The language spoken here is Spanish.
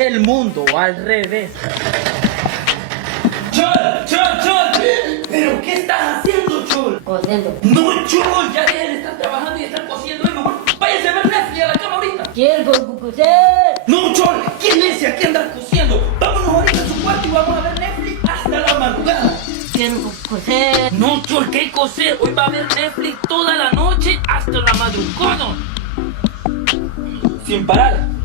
El mundo al revés. ¡Chol! ¡Chol! ¡Chol! ¿Pero qué estás haciendo, Chol? Cosiendo. ¡No, Chol! Ya dejen de estar trabajando y estar cosiendo. Váyanse a ver Netflix a la cama ahorita. Quiero coser. ¡No, Chol! ¿Quién es ese? ¿A qué andas cosiendo? Vámonos ahorita a su cuarto y vamos a ver Netflix hasta la madrugada. Quiero coser. No, Chol, ¿qué coser? Hoy va a ver Netflix toda la noche hasta la madrugada. Sin parar.